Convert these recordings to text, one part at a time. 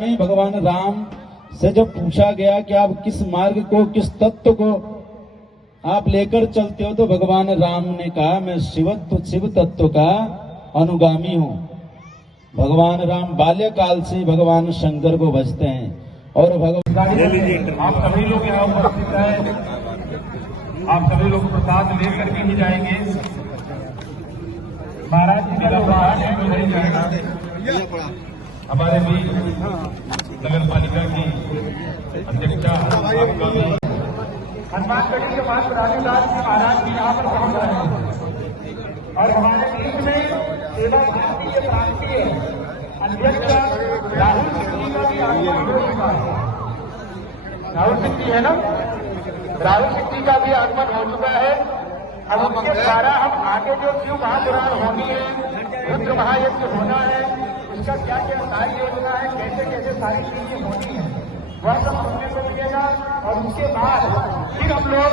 में भगवान राम से जब पूछा गया कि आप किस मार्ग को, किस तत्व को आप लेकर चलते हो, तो भगवान राम ने कहा मैं शिव तत्व का अनुगामी हूं। भगवान राम बाल्यकाल से भगवान शंकर को भजते हैं और भगवान आप सभी लोग यहाँ उपस्थित हैं, आप सभी लोग प्रसाद लेकर के ही जाएंगे। महाराज जी मेरा वाहन है तो नहीं जाएगा। हमारे भी नगर पालिका की अध्यक्षा हनुमानगढ़ी के पास राजूदास जी महाराज जी यहाँ पर पहुंच रहे हैं और हमारे बीच में सेवा भारती के प्रांतीय अध्यक्ष राहुल सिंह का भी आगमन हो चुका है। राहुल सिंह जी है ना, राहुल सिंह जी का भी आगमन हो चुका है। अब उनके द्वारा हम आगे जो शिव महापुराण होनी है, रुद्र महायज्ञ होना है, उसका क्या क्या सारी योजना है, कैसे कैसे सारी चीजें होनी है, वह सब सुनने को मिलेगा। और उसके बाद फिर हम लोग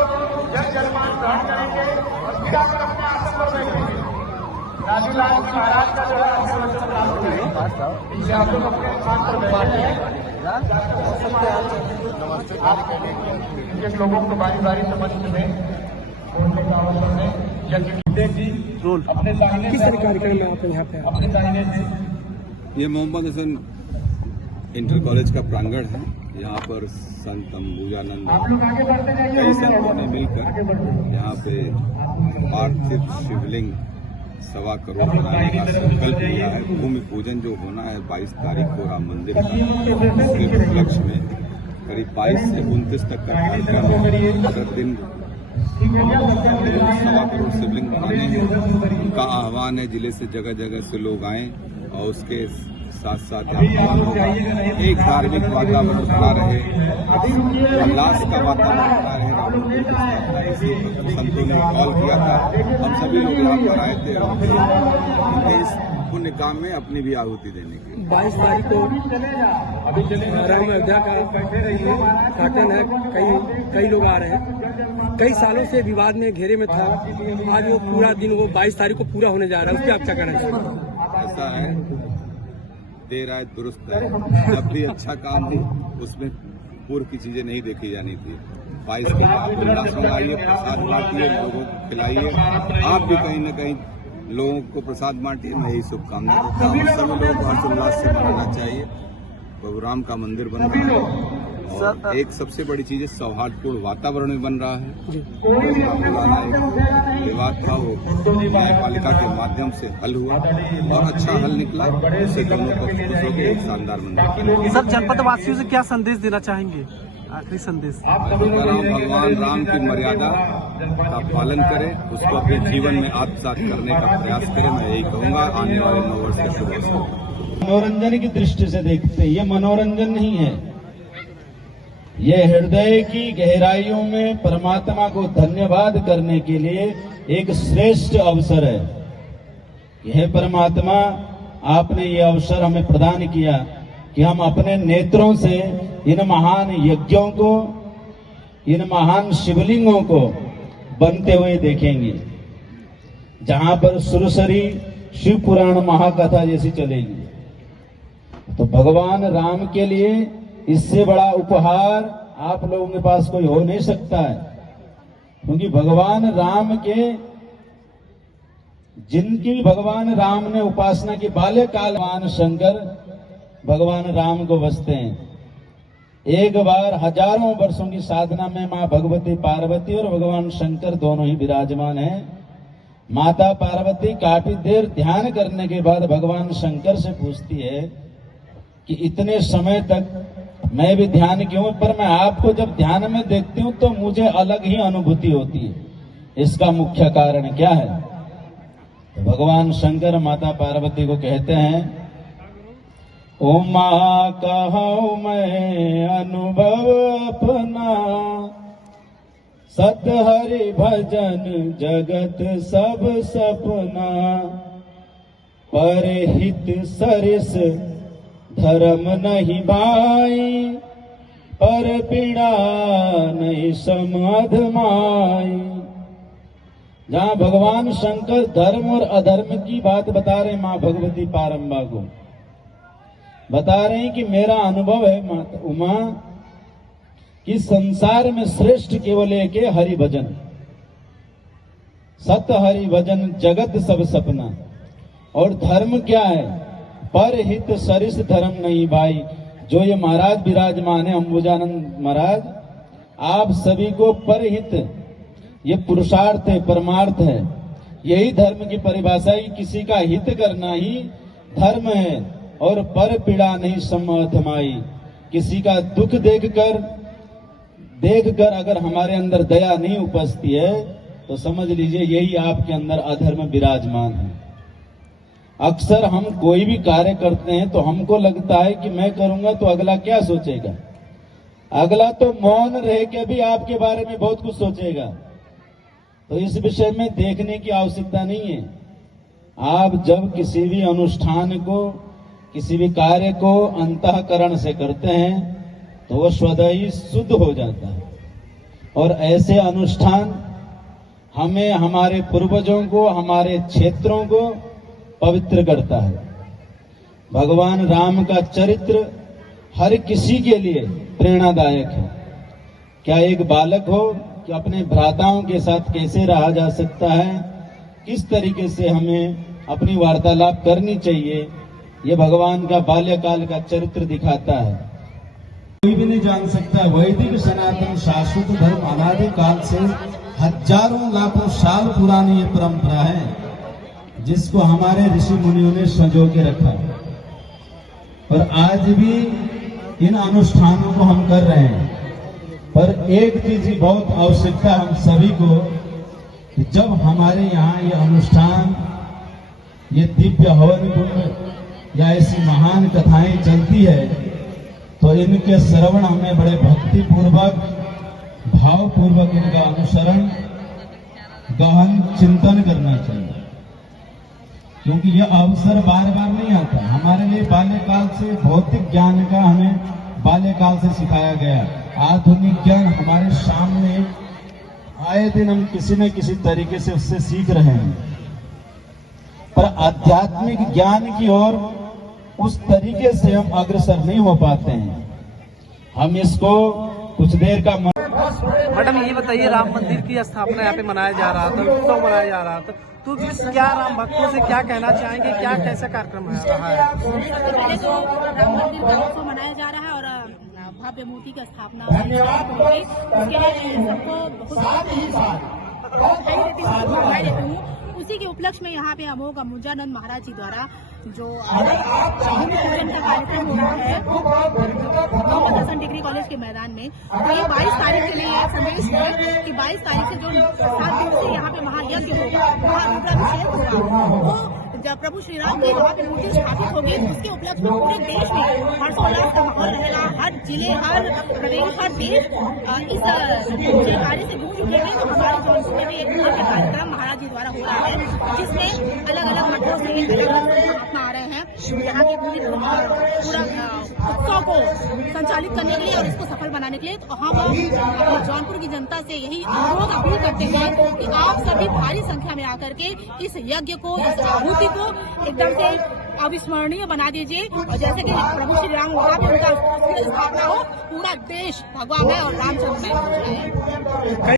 जलमान ग्रहण करेंगे और फिर आकर अपने आसन पर बैठेंगे। राजूलाल जी महाराज का जो है आशीर्वचन प्राप्त करेंगे। इसलिए आप लोग अपने स्थान पर बैठे हैं। आप लोगों को बारी बारी समझ में बोलने का अवसर है। अपने दाहिने किस कार्यक्रम में आप यहाँ पे अपने दाहिने से ये मोहम्मद हसन इंटर कॉलेज का प्रांगण है। यहाँ पर संत अंबुजानंद कई संतों ने मिलकर यहाँ पे पार्थिव शिवलिंग 1.25 करोड़ बनाने का संकल्प लिया है। भूमि पूजन जो होना है 22 तारीख को राम मंदिर का, उसके उपलक्ष्य में करीब 22 से 29 तक का कार्यक्रम, हर दिन 1.25 करोड़ शिवलिंग बनाने का आह्वान है। जिले से जगह जगह से लोग आए और उसके साथ साथ आह्वान होगा एक धार्मिक वातावरण बना रहे, उल्लास का वातावरण बना रहे। संतों ने कॉल किया था, हम सभी लोग यहाँ पर आए थे उनके इस पुण्य काम में अपनी भी आहुति देने के। 22 तारीख को राम अयोध्या का उद्घाटन है। कई लोग आ रहे हैं। कई सालों से विवाद में घेरे में था, आज वो पूरा दिन वो 22 तारीख को पूरा होने जा रहा है। उस पर आप क्या कहना चाहिए? ऐसा है, देर आए दुरुस्त है। जब भी अच्छा काम हो उसमें पूर्व की चीजें नहीं देखी जानी थी। 22 को आप उल्लास मंगाइए, प्रसाद बांटिए, लोगों को खिलाइए। आप भी कहीं न कहीं लोगों को प्रसाद बांटिए। मैं यही शुभकामना देता हूँ। सभी लोगों को हर्षोल्लास से मनाना चाहिए। प्रभु राम का मंदिर बन रहा है और एक सबसे बड़ी चीज है सौहार्दपूर्ण वातावरण में बन रहा है। पुराना एक विवाद था वो न्यायपालिका के माध्यम से हल हुआ और अच्छा हल निकला। उससे दोनों पक्ष खुश हो गए, एक शानदार मंदिर। सब जनपद वासियों से क्या संदेश देना चाहेंगे? आखिरी संदेश भगवान राम की मर्यादा का पालन करें, उसको अपने जीवन में आत्मसात करने का प्रयास करें। मैं यही कहूँगा। आने वाले 9 वर्ष के शुभ अवसर मनोरंजन की दृष्टि से देखते हैं, ये मनोरंजन नहीं है, ये हृदय की गहराइयों में परमात्मा को धन्यवाद करने के लिए एक श्रेष्ठ अवसर है। यह परमात्मा, आपने ये अवसर हमें प्रदान किया कि हम अपने नेत्रों से इन महान यज्ञों को, इन महान शिवलिंगों को बनते हुए देखेंगे, जहां पर सुरसरी शिव पुराण महाकथा जैसी चलेगी। तो भगवान राम के लिए इससे बड़ा उपहार आप लोगों के पास कोई हो नहीं सकता है, क्योंकि भगवान राम के, जिनकी भगवान राम ने उपासना की, बाल्यकाल भगवान शंकर भगवान राम को बसते हैं। एक बार हजारों वर्षों की साधना में मां भगवती पार्वती और भगवान शंकर दोनों ही विराजमान हैं। माता पार्वती काफी देर ध्यान करने के बाद भगवान शंकर से पूछती है कि इतने समय तक मैं भी ध्यान क्यों, पर मैं आपको जब ध्यान में देखती हूं तो मुझे अलग ही अनुभूति होती है, इसका मुख्य कारण क्या है? तो भगवान शंकर माता पार्वती को कहते हैं, उमा कहूं मैं अनुभव अपना, सत हरि भजन जगत सब सपना, परहित सरिस धर्म नहीं भाई, पर पीड़ा नहीं समाध माई। जहां भगवान शंकर धर्म और अधर्म की बात बता रहे मां भगवती पारंबा को, बता रहे हैं कि मेरा अनुभव है माता उमा कि संसार में श्रेष्ठ केवल एक है हरि भजन, सत हरि भजन जगत सब सपना। और धर्म क्या है? पर हित सरिस धर्म नहीं भाई। जो ये महाराज विराजमान है अंबुजानंद महाराज, आप सभी को परहित, ये पुरुषार्थ है, परमार्थ है, यही धर्म की परिभाषा है। किसी का हित करना ही धर्म है और पर पीड़ा नहीं समथमाई। किसी का दुख देखकर अगर हमारे अंदर दया नहीं उपजती है तो समझ लीजिए यही आपके अंदर अधर्म विराजमान है। अक्सर हम कोई भी कार्य करते हैं तो हमको लगता है कि मैं करूंगा तो अगला क्या सोचेगा। अगला तो मौन रह के भी आपके बारे में बहुत कुछ सोचेगा। तो इस विषय में देखने की आवश्यकता नहीं है। आप जब किसी भी अनुष्ठान को, किसी भी कार्य को अंतःकरण से करते हैं तो वह स्वतः ही शुद्ध हो जाता है। और ऐसे अनुष्ठान हमें, हमारे पूर्वजों को, हमारे क्षेत्रों को पवित्र करता है। भगवान राम का चरित्र हर किसी के लिए प्रेरणादायक है। क्या एक बालक हो कि अपने भ्राताओं के साथ कैसे रहा जा सकता है, किस तरीके से हमें अपनी वार्तालाप करनी चाहिए, ये भगवान का बाल्यकाल का चरित्र दिखाता है। कोई भी नहीं जान सकता। वैदिक सनातन शाश्वत धर्म अनादि काल से हजारों लाखों साल पुरानी ये परंपरा है जिसको हमारे ऋषि मुनियों ने संजो के रखा है। और आज भी इन अनुष्ठानों को हम कर रहे हैं। पर एक चीज की बहुत आवश्यकता हम सभी को, कि जब हमारे यहाँ ये अनुष्ठान, ये दिव्य हवन कुंड या ऐसी महान कथाएं चलती है तो इनके श्रवण हमें बड़े भक्ति पूर्वक, भाव पूर्वक इनका अनुसरण, गहन चिंतन करना चाहिए। क्योंकि यह अवसर बार बार नहीं आता। हमारे लिए बाल्यकाल से भौतिक ज्ञान का हमें बाल्यकाल से सिखाया गया। आधुनिक ज्ञान हमारे सामने आए दिन हम किसी न किसी तरीके से उससे सीख रहे हैं, पर आध्यात्मिक ज्ञान की ओर उस तरीके से हम अग्रसर नहीं हो पाते हैं। हम इसको कुछ देर का मैडम ये बताइए, राम मंदिर की स्थापना यहाँ पे मनाया जा रहा था, उत्सव मनाया जा रहा था, तो क्या राम भक्तों से क्या कहना चाहेंगे, क्या कैसा कार्यक्रम रहा है? पहले तो राम मंदिर का उत्सव मनाया जा रहा है और भव्य मूर्ति की स्थापना होगी। उसके लिए सबको बहुत बधाई देती हूँ। उसी के उपलक्ष्य में यहाँ पे अमोघ अंबुजानंद महाराज जी द्वारा जो पूजन का कार्यक्रम हो रहा है दर्शन डिग्री कॉलेज के मैदान में, तो ये 22 तारीख के लिए संदेश है कि 22 तारीख से जो 7 दिन से यहाँ पे महायज्ञ होगा, महारुद्राभिषेक होगा, वो जब प्रभु श्री राम की वहाँ पे मूर्ति स्थापित होगी उसके उपलक्ष्य में पूरे देश में हर्षोल्लास का माहौल रहेगा। हर जिले, हर प्रदेश, हर देश इस कार्य से गूंज उठेंगे। तो हमारे जौनपुर में भी एक भव्य कार्यक्रम महाराज जी द्वारा हो रहा है जिसमें अलग अलग मठों से महात्मा आ रहे हैं यहाँ के पूरा उत्सव को संचालित करने के लिए और इसको सफल बनाने के लिए। तो हम जौनपुर की जनता से यही अनुरोध अपील करते हैं कि आप सभी भारी संख्या में आकर के इस यज्ञ को, इस आहुति को एकदम से अविस्मरणीय बना दीजिए। और जैसे कि प्रभु श्री राम वहाँ पे उनका स्थापना हो, पूरा देश भगवा में और रामचंद्र में।